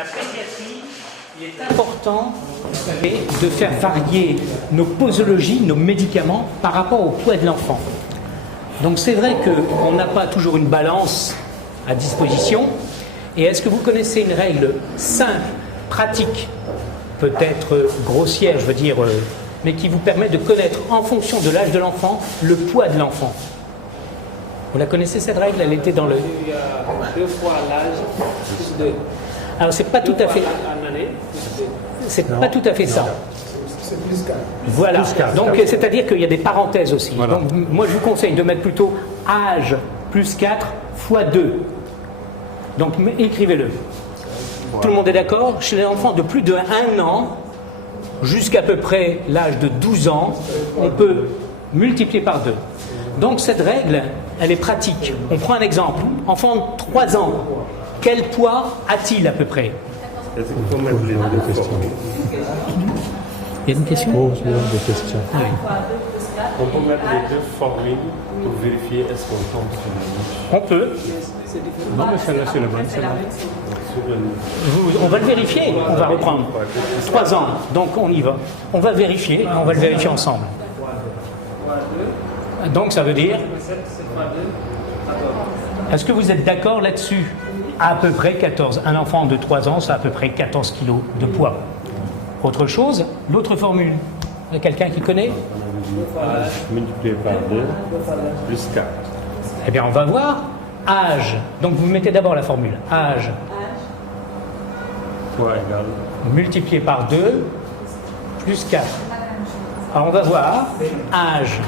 la pédiatrie, il est important de faire varier nos posologies, nos médicaments par rapport au poids de l'enfant. Donc c'est vrai qu'on n'a pas toujours une balance à disposition. Et est-ce que vous connaissez une règle simple, pratique, peut-être grossière, je veux dire, mais qui vous permet de connaître en fonction de l'âge de l'enfant, le poids de l'enfant? Vous la connaissez cette règle? Elle était dans le... Deux fois l'âge. Alors c'est pas tout à fait... C'est pas tout à fait ça. Voilà. Donc c'est-à-dire qu'il y a des parenthèses aussi. Voilà. Donc, moi je vous conseille de mettre plutôt âge plus 4 fois 2. Donc écrivez-le. Tout le monde est d'accord? Chez les enfants de plus de 1 an jusqu'à peu près l'âge de 12 ans, on peut multiplier par 2. Donc cette règle, elle est pratique. On prend un exemple. Enfant de 3 ans, quel poids a-t-il à peu près? Il y a une question? Pose des questions. Oui. On peut mettre les deux formules pour vérifier est-ce qu'on tombe sur la On peut. Non, mais celle-là, c'est la bonne. On va le vérifier. On va reprendre. 3 ans. Donc on y va. On va vérifier. On va le vérifier ensemble. Donc ça veut dire... Est-ce que vous êtes d'accord là-dessus? À peu près 14. Un enfant de 3 ans, ça a à peu près 14 kilos de poids. Autre chose, l'autre formule. Il y a quelqu'un qui connaît? multiplié par 2 plus 4. Eh bien, on va voir. Âge. Donc vous mettez d'abord la formule. Âge Poids égal. multiplié par 2 plus 4. Alors on va voir. Âge.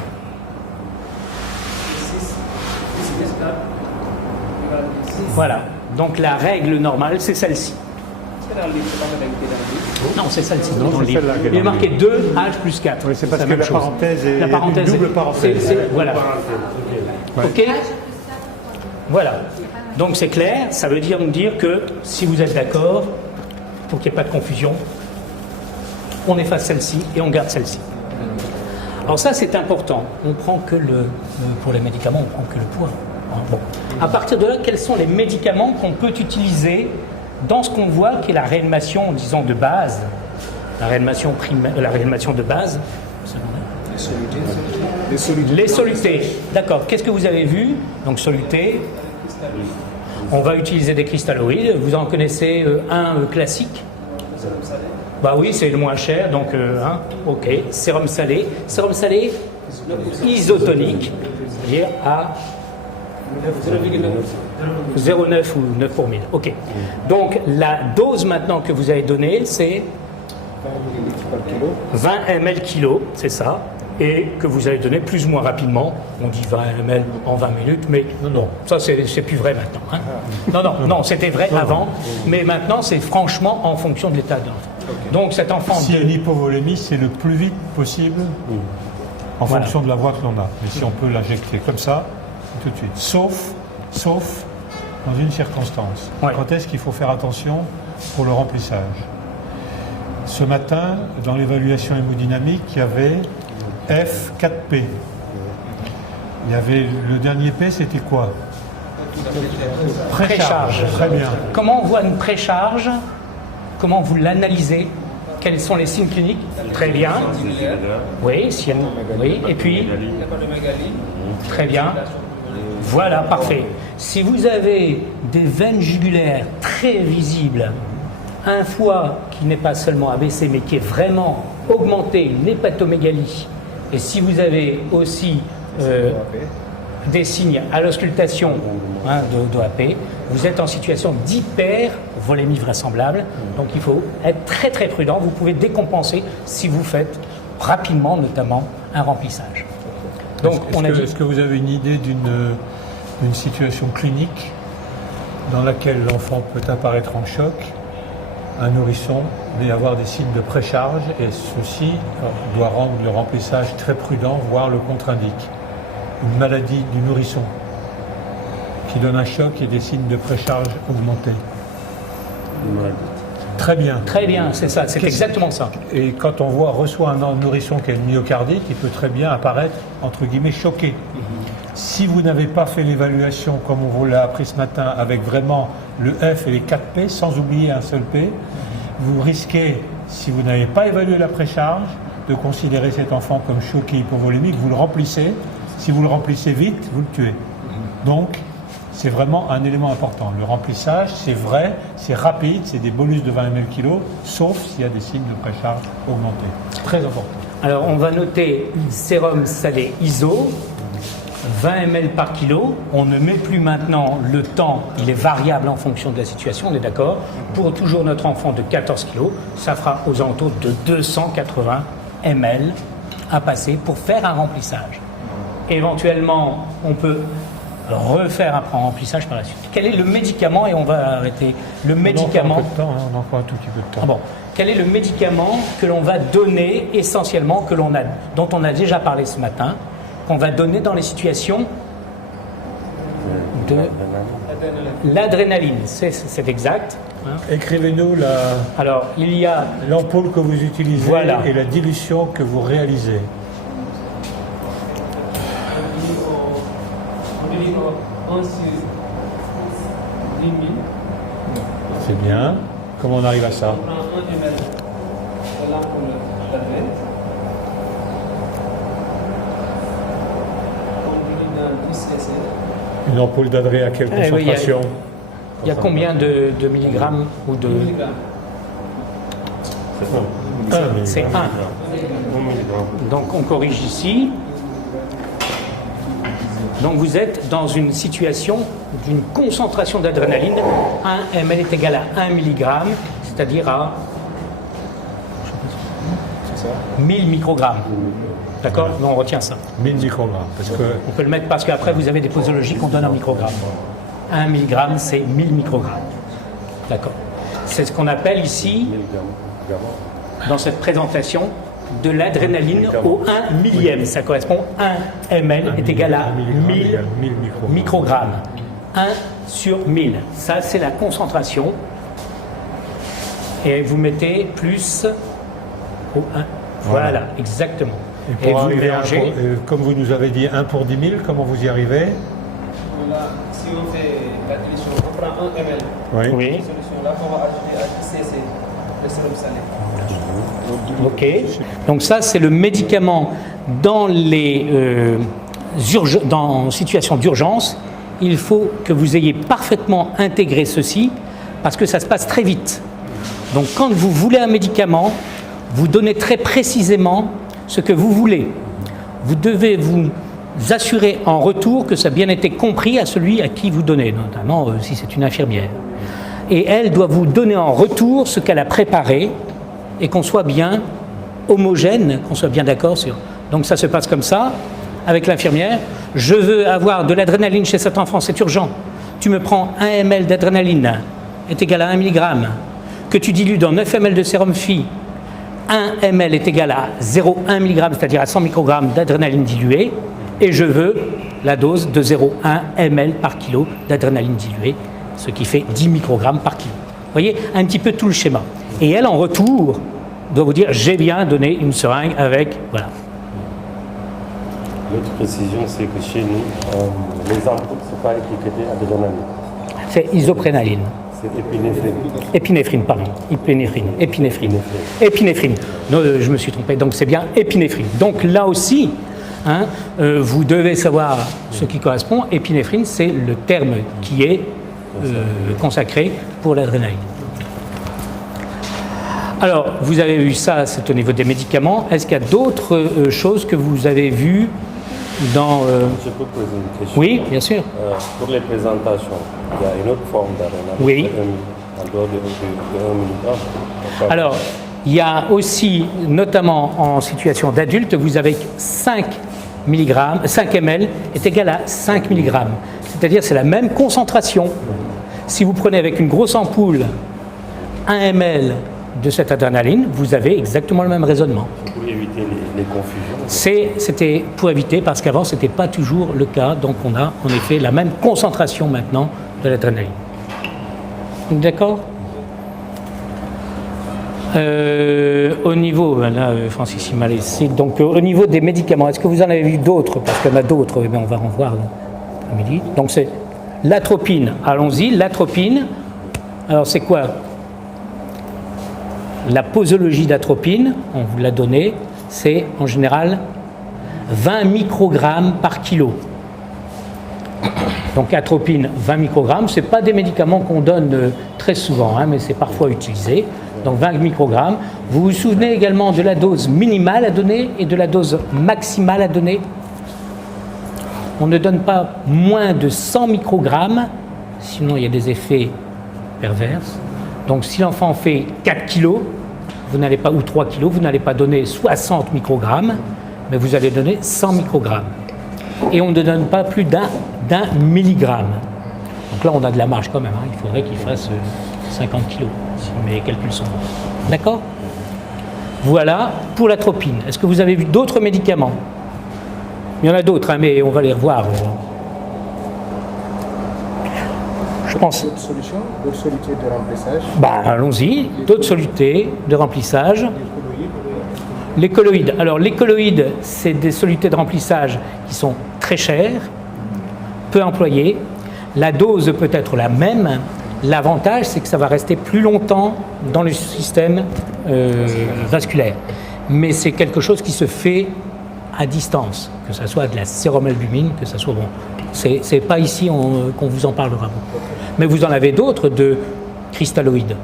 Voilà. Donc la règle normale, c'est celle-ci. Non, c'est celle-ci. Non, dans le c'est livre. celle-là qui est Il est dans le marqué 2, âge plus 4. Oui, c'est parce la que même la chose. parenthèse est La parenthèse une double est- parenthèse. voilà. Ok. Voilà. Donc c'est clair. Ça veut dire nous dire que si vous êtes d'accord, pour qu'il n'y ait pas de confusion, on efface celle-ci et on garde celle-ci. Alors ça c'est important. On prend que pour les médicaments, on prend que le poids. Bon. À partir de là, quels sont les médicaments qu'on peut utiliser dans ce qu'on voit qui est la réanimation, disons, de base, la réanimation de base? Les solutés. D'accord. Qu'est-ce que vous avez vu? Donc solutés. On va utiliser des cristalloïdes. Vous en connaissez un classique? Bah oui, c'est le moins cher. Donc, ok. Sérum salé. Sérum salé isotonique, c'est-à-dire à 0,9 ou 9 pour 1000. Ok. Donc la dose maintenant que vous avez donnée, c'est 20 ml kilo, c'est ça, et que vous allez donner plus ou moins rapidement. On dit 20 ml en 20 minutes, mais non, ça c'est plus vrai maintenant. Hein. Non, c'était vrai avant, mais maintenant c'est franchement en fonction de l'état de l'enfant. Donc cet enfant... Si il y a une hypovolémie, c'est le plus vite possible en Voilà. fonction de la voie que l'on a. Mais si on peut l'injecter comme ça, tout de suite. Sauf dans une circonstance. Ouais. Quand est-ce qu'il faut faire attention pour le remplissage? Ce matin, dans l'évaluation hémodynamique, il y avait F4P. Il y avait le dernier P, c'était quoi? Précharge. Très bien. Comment on voit une précharge? Comment vous l'analysez? Quels sont les signes cliniques? Très bien. Oui, si oui. Et puis, très bien. Voilà, parfait. Si vous avez des veines jugulaires très visibles, un foie qui n'est pas seulement abaissé, mais qui est vraiment augmenté, une hépatomégalie, et si vous avez aussi des signes à l'auscultation d'OAP, vous êtes en situation d'hypervolémie vraisemblable. Donc il faut être très très prudent. Vous pouvez décompenser si vous faites rapidement, notamment, un remplissage. Donc Est-ce que vous avez une idée d'une situation clinique dans laquelle l'enfant peut apparaître en choc, un nourrisson, et avoir des signes de précharge, et ceci doit rendre le remplissage très prudent, voire le contre-indique? Une maladie du nourrisson qui donne un choc et des signes de précharge augmentés. Très bien. Très bien, c'est ça, c'est exactement ça. Et quand on reçoit un nourrisson qui a une myocardite, il peut très bien apparaître, entre guillemets, choqué. Si vous n'avez pas fait l'évaluation comme on vous l'a appris ce matin, avec vraiment le F et les 4 P, sans oublier un seul P, vous risquez, si vous n'avez pas évalué la précharge, de considérer cet enfant comme choqué hypovolémique. Vous le remplissez. Si vous le remplissez vite, vous le tuez. Donc, c'est vraiment un élément important. Le remplissage, c'est vrai, c'est rapide, c'est des bolus de 20 ml kg, sauf s'il y a des signes de précharge augmentés. C'est très important. Alors, on va noter sérum salé ISO, 20 ml par kilo. On ne met plus maintenant le temps, il est variable en fonction de la situation, on est d'accord. Pour toujours notre enfant de 14 kg, ça fera aux alentours de 280 ml à passer pour faire un remplissage. Éventuellement, on peut refaire un remplissage par la suite. Quel est le médicament, et on va arrêter, le médicament... On a encore un peu de temps, on a encore un tout petit peu de temps. Ah bon. Quel est le médicament que l'on va donner essentiellement, dont on a déjà parlé ce matin, qu'on va donner dans les situations de l'adrénaline, c'est exact. Hein. Écrivez-nous Alors, il y a l'ampoule que vous utilisez Voilà. et la dilution que vous réalisez. On dit 1 sur 10 000. C'est bien. Comment on arrive à ça? On prend 1 ml de l'ampoule d'adresse. On divise dans 10 cc. Une ampoule d'adré à quelle oui, concentration? il y a combien de milligrammes ou de... C'est 1. Donc on corrige ici. Donc vous êtes dans une situation d'une concentration d'adrénaline. 1 ml est égal à 1 mg, c'est-à-dire à 1000 microgrammes. D'accord? Donc on retient ça. 1000 microgrammes. Parce que On peut le mettre parce qu'après vous avez des posologies qu'on donne en microgrammes. 1 mg, c'est 1000 microgrammes. D'accord. C'est ce qu'on appelle ici, dans cette présentation, de l'adrénaline au 1 millième. Ça correspond à 1 ml est égal à 1000 microgrammes. 1 sur 1000. Ça, c'est la concentration. Et vous mettez plus au 1. Voilà, exactement. Et pour vous arriver mélangez. comme vous nous avez dit, 1 pour 10 000, comment vous y arrivez? Voilà, si on fait la dilution, on prend 1 ml. Oui. Oui. Cette solution-là, on va ajouter à 10 cc de sérum salé. Ok. Donc ça, c'est le médicament dans les dans situation d'urgence. Il faut que vous ayez parfaitement intégré ceci parce que ça se passe très vite. Donc quand vous voulez un médicament, vous donnez très précisément ce que vous voulez. Vous devez vous assurer en retour que ça a bien été compris à celui à qui vous donnez, notamment si c'est une infirmière. Et elle doit vous donner en retour ce qu'elle a préparé et qu'on soit bien homogène, qu'on soit bien d'accord sur. Donc ça se passe comme ça, avec l'infirmière. Je veux avoir de l'adrénaline chez cet enfant, c'est urgent. Tu me prends 1 ml d'adrénaline, est égal à 1 mg, que tu dilues dans 9 ml de sérum phi. 1 ml est égal à 0,1 mg, c'est-à-dire à 100 microgrammes d'adrénaline diluée, et je veux la dose de 0,1 ml par kilo d'adrénaline diluée, ce qui fait 10 microgrammes par kilo. Vous voyez un petit peu tout le schéma. Et elle, en retour, doit vous dire j'ai bien donné une seringue avec... Voilà. L'autre précision, c'est que chez nous, les ampoules ne sont pas étiquetées adrénaline. C'est isoprénaline. C'est épinéphrine. Épinéphrine, pardon. Épinéphrine. Non, je me suis trompé. Donc c'est bien épinéphrine. Donc là aussi, hein, vous devez savoir ce qui correspond. Épinéphrine, c'est le terme qui est consacré pour l'adrénaline. Alors, vous avez vu ça, c'est au niveau des médicaments. Est-ce qu'il y a d'autres choses que vous avez vues dans... Je peux poser une question? Oui, bien sûr. Pour les présentations, il y a une autre forme d'adrénaline. Oui. En dehors de 1 mg. Alors, il y a aussi, notamment en situation d'adulte, vous avez 5 ml est égal à 5 mg. C'est-à-dire c'est la même concentration. Si vous prenez avec une grosse ampoule 1 ml de cette adrénaline, vous avez exactement le même raisonnement. Pour éviter les confusions. C'était pour éviter, parce qu'avant, ce n'était pas toujours le cas. Donc, on a en effet la même concentration maintenant de l'adrénaline. D'accord? Au niveau, là, Francis il m'a laissé. Donc, au niveau des médicaments, est-ce que vous en avez vu d'autres? Parce qu'il y en a d'autres, mais on va en voir l'après-midi. Donc, c'est l'atropine. Allons-y, l'atropine. Alors, c'est quoi? La posologie d'atropine, on vous l'a donné, c'est en général 20 microgrammes par kilo. Donc atropine, 20 microgrammes, ce n'est pas des médicaments qu'on donne très souvent, mais c'est parfois utilisé. Donc 20 microgrammes. Vous vous souvenez également de la dose minimale à donner et de la dose maximale à donner? On ne donne pas moins de 100 microgrammes, sinon il y a des effets pervers. Donc si l'enfant fait 4 kilos, vous n'allez pas, ou 3 kilos, vous n'allez pas donner 60 microgrammes, mais vous allez donner 100 microgrammes. Et on ne donne pas plus d'un milligramme. Donc là, on a de la marge quand même. Il faudrait qu'il fasse 50 kilos, si mes calculs sont bons. D'accord? Voilà pour l'atropine. Est-ce que vous avez vu d'autres médicaments? Il y en a d'autres, mais on va les revoir. Je pense. D'autres solutions, d'autres solutés de remplissage. Allons-y. D'autres solutés de remplissage. Les colloïdes. Alors, les colloïdes, c'est des solutés de remplissage qui sont très chères, peu employées. La dose peut être la même. L'avantage, c'est que ça va rester plus longtemps dans le système vasculaire. Mais c'est quelque chose qui se fait à distance, que ce soit de la sérumalbumine, que ce soit bon. C'est pas ici qu'on vous en parlera. Mais vous en avez d'autres de cristalloïdes.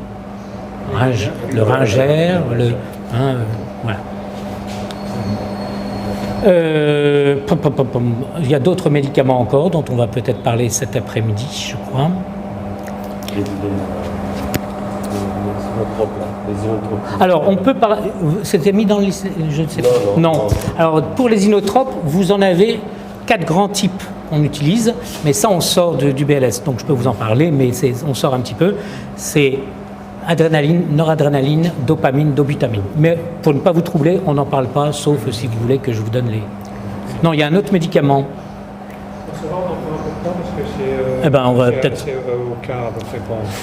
Le Ringer, voilà. Il y a d'autres médicaments encore dont on va peut-être parler cet après-midi, je crois. Alors, on peut parler. C'était mis dans le. Je ne sais pas. Non. Alors, pour les inotropes, vous en avez 4 grands types qu'on utilise, mais ça, on sort du BLS. Donc, je peux vous en parler, mais on sort un petit peu. C'est adrénaline, noradrénaline, dopamine, dobutamine. Mais pour ne pas vous troubler, on n'en parle pas, sauf si vous voulez que je vous donne les. Non, il y a un autre médicament. On va peut-être.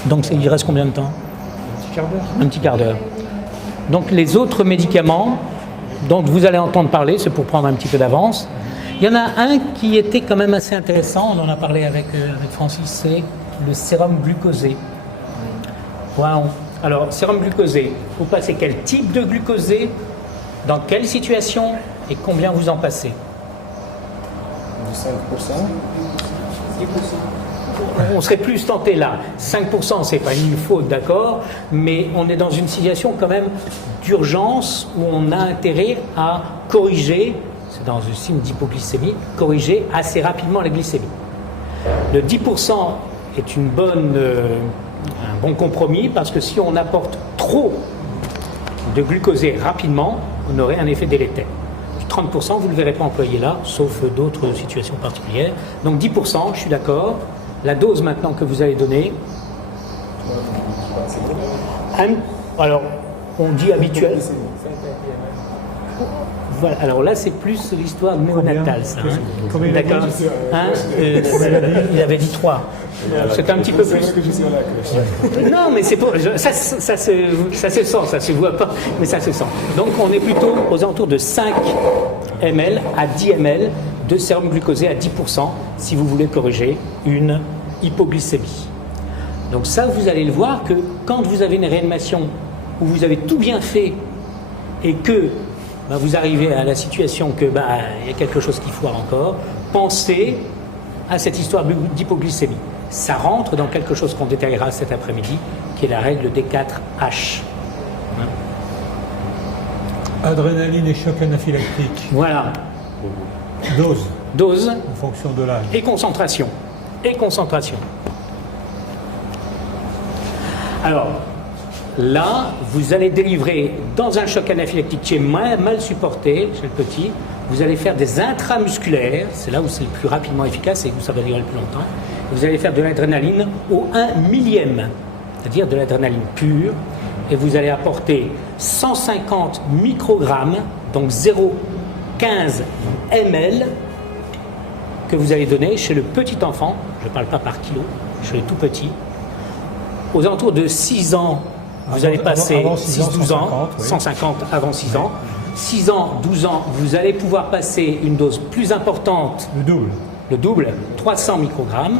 Donc, il reste combien de temps? Un petit quart d'heure. Donc, les autres médicaments dont vous allez entendre parler, c'est pour prendre un petit peu d'avance. Il y en a un qui était quand même assez intéressant, on en a parlé avec Francis, c'est le sérum glucosé. Wow. Alors, sérum glucosé, vous passez quel type de glucosé, dans quelle situation et combien vous en passez? 5%. 10%. On serait plus tenté là. 5%, c'est pas une faute, d'accord, mais on est dans une situation quand même d'urgence où on a intérêt à corriger, c'est dans un signe d'hypoglycémie, corriger assez rapidement la glycémie. Le 10% est un bon compromis parce que si on apporte trop de glucosé rapidement, on aurait un effet délétère. 30%, vous ne le verrez pas employé là, sauf d'autres situations particulières. Donc 10%, je suis d'accord. La dose maintenant que vous allez donner, alors on dit habituel. Voilà, alors là c'est plus l'histoire néonatale, ça. D'accord. Il avait dit 3. C'est un petit peu plus. Non, mais c'est pour. Ça se sent, ça se voit pas, mais ça se sent. Donc on est plutôt aux alentours de 5 ml à 10 ml de sérum glucosé à 10% si vous voulez corriger une hypoglycémie. Donc ça, vous allez le voir que quand vous avez une réanimation où vous avez tout bien fait et que vous arrivez à la situation que il y a quelque chose qui foire encore, pensez à cette histoire d'hypoglycémie. Ça rentre dans quelque chose qu'on détaillera cet après-midi, qui est la règle des 4 H. Adrénaline et choc anaphylactique. Voilà. Dose. En fonction de l'âge. Et concentration. Alors, là, vous allez délivrer dans un choc anaphylactique qui est mal supporté chez le petit, vous allez faire des intramusculaires, c'est là où c'est le plus rapidement efficace et où ça va durer le plus longtemps. Vous allez faire de l'adrénaline au 1 millième, c'est-à-dire de l'adrénaline pure, et vous allez apporter 150 microgrammes, donc 0,15 ml, que vous allez donner chez le petit enfant, je ne parle pas par kilo, chez le tout petit, aux alentours de 6 ans vous allez passer avant 6 ans, 6-12 ans, 150, oui. 150 avant 6 ans. 6 ans, 12 ans, vous allez pouvoir passer une dose plus importante, Le double. 300 microgrammes,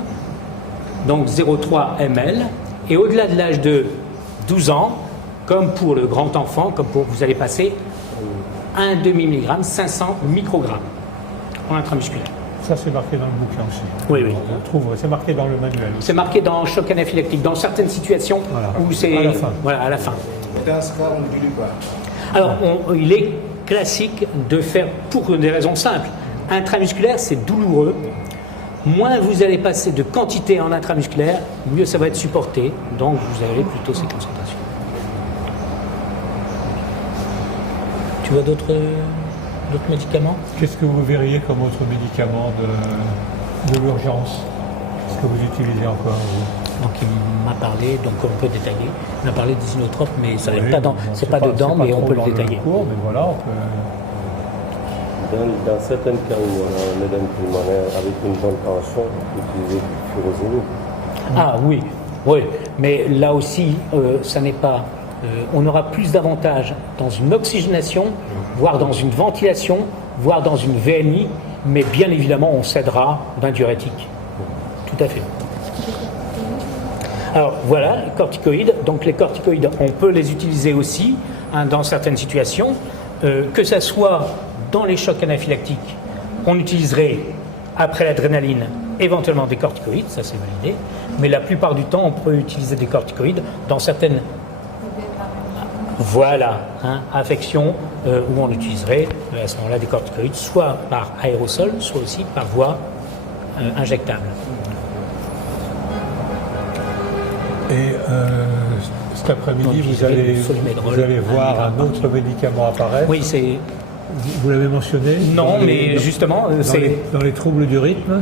donc 0,3 ml. Et au-delà de l'âge de 12 ans, comme pour le grand enfant, vous allez passer 1 demi-milligramme, 500 microgrammes en intramusculaire. Ça, c'est marqué dans le bouquin aussi. Oui, oui. On le trouve, c'est marqué dans le manuel. C'est marqué dans choc anaphylactique, dans certaines situations Voilà. où c'est... À la fin. Voilà, à la fin. Dans ce cas, on ne dilue pas. Alors, il est classique de faire, pour des raisons simples, intramusculaire, c'est douloureux. Moins vous allez passer de quantité en intramusculaire, mieux ça va être supporté. Donc, vous avez plutôt ces concentrations. Tu vois d'autres médicaments? Qu'est-ce que vous verriez comme autre médicament de l'urgence? Qu'est-ce que vous utilisez encore, vous? Donc, il m'a parlé, donc on peut détailler. Il m'a parlé des inotropes, mais ça n'est Oui, pas dans, bon, c'est pas dedans, c'est pas mais on trop peut le dans détailler. cours, mais voilà, on peut... Dans certains cas où on a un édème pulmonaire avec une bonne tension, on peut utiliser du furosémide. Ah oui, oui, mais là aussi, ça n'est pas. On aura plus d'avantages dans une oxygénation, voire dans une ventilation, voire dans une VNI, mais bien évidemment, on s'aidera d'un diurétique. Tout à fait. Alors voilà, les corticoïdes. Donc les corticoïdes, on peut les utiliser aussi dans certaines situations, que ça soit dans les chocs anaphylactiques, on utiliserait après l'adrénaline éventuellement des corticoïdes, ça c'est validé, mais la plupart du temps on peut utiliser des corticoïdes dans certaines affections où on utiliserait à ce moment-là des corticoïdes, soit par aérosol, soit aussi par voie injectable. Et cet après-midi, vous allez voir un autre médicament apparaître. Oui, c'est... Vous l'avez mentionné? Non, mais justement, c'est... Dans les troubles du rythme,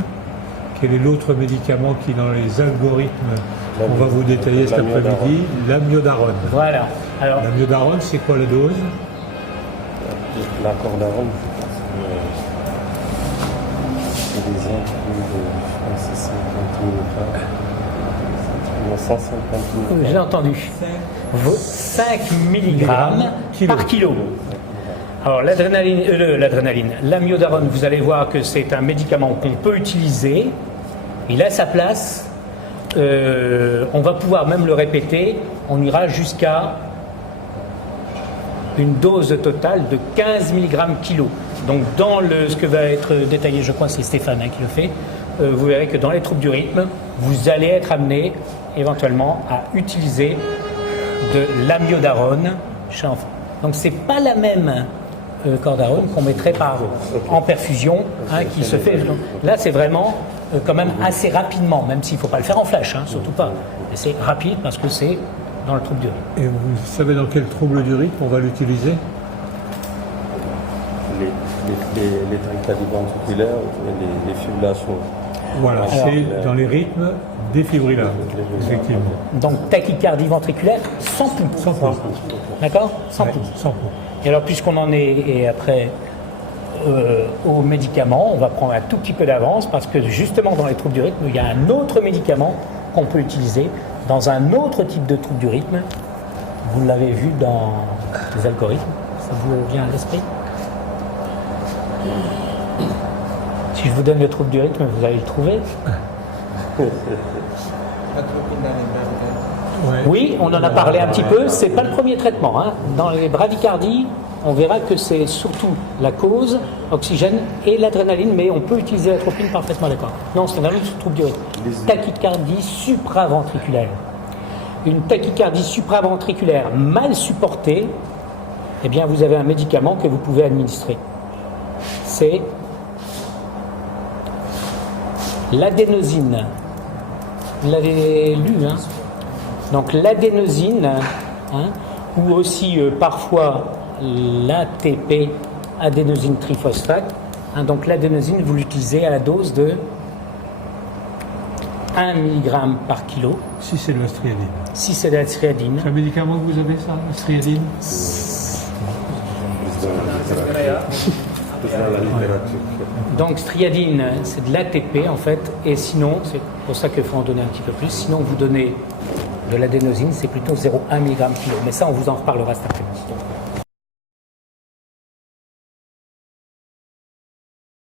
quel est l'autre médicament qui, dans les algorithmes, on va vous détailler cet après-midi? L'amiodarone. Voilà. Alors, l'amiodarone, c'est quoi la dose? L'accordarone, c'est des ampoules de, je pense, 50 mg. 150 mg. j'ai entendu. 5 mg par kilo. Alors l'adrénaline, l'amiodarone, vous allez voir que c'est un médicament qu'on peut utiliser. Il a sa place. On va pouvoir même le répéter. On ira jusqu'à une dose totale de 15 mg kilo. Donc dans ce que va être détaillé, je crois que c'est Stéphane qui le fait, vous verrez que dans les troubles du rythme, vous allez être amené éventuellement à utiliser de l'amiodarone chez l'enfant. Donc c'est pas la même cordarone qu'on mettrait en perfusion, qui se fait. Là, c'est vraiment quand même assez rapidement, même s'il ne faut pas le faire en flash, surtout pas. Mais c'est rapide parce que c'est dans le trouble du rythme. Et vous savez dans quel trouble du rythme on va l'utiliser? Les tachycardies ventriculaires et les fibrillations. Voilà, c'est dans les rythmes défibrillateurs, effectivement. Donc tachycardie ventriculaire sans pouls. Sans pouls. D'accord? Sans pouls. Sans pouls. Et alors, puisqu'on en est après aux médicaments, on va prendre un tout petit peu d'avance parce que justement dans les troubles du rythme, il y a un autre médicament qu'on peut utiliser dans un autre type de trouble du rythme. Vous l'avez vu dans les algorithmes, ça vous vient à l'esprit? Si je vous donne le trouble du rythme, vous allez le trouver? Ouais. Oui, on en a parlé un petit peu. C'est pas le premier traitement. Dans les bradycardies, on verra que c'est surtout la cause, oxygène et l'adrénaline, mais on peut utiliser l'atropine parfaitement d'accord. Non, c'est un autre trouble du rythme. Tachycardie supraventriculaire. Une tachycardie supraventriculaire mal supportée, eh bien, vous avez un médicament que vous pouvez administrer. C'est l'adénosine. Vous l'avez lu, Donc l'adénosine, ou aussi parfois l'ATP, adénosine triphosphate. Donc l'adénosine, vous l'utilisez à la dose de 1 mg par kilo. Si c'est de la striadine. Si c'est de la striadine. C'est un médicament que vous avez, ça, la striadine? Dans la littérature. Donc striadine, c'est de l'ATP en fait, et sinon, c'est pour ça qu'il faut en donner un petit peu plus, sinon vous donnez De l'adénosine, c'est plutôt 0,1 mg/kg. Mais ça, on vous en reparlera cet après-midi.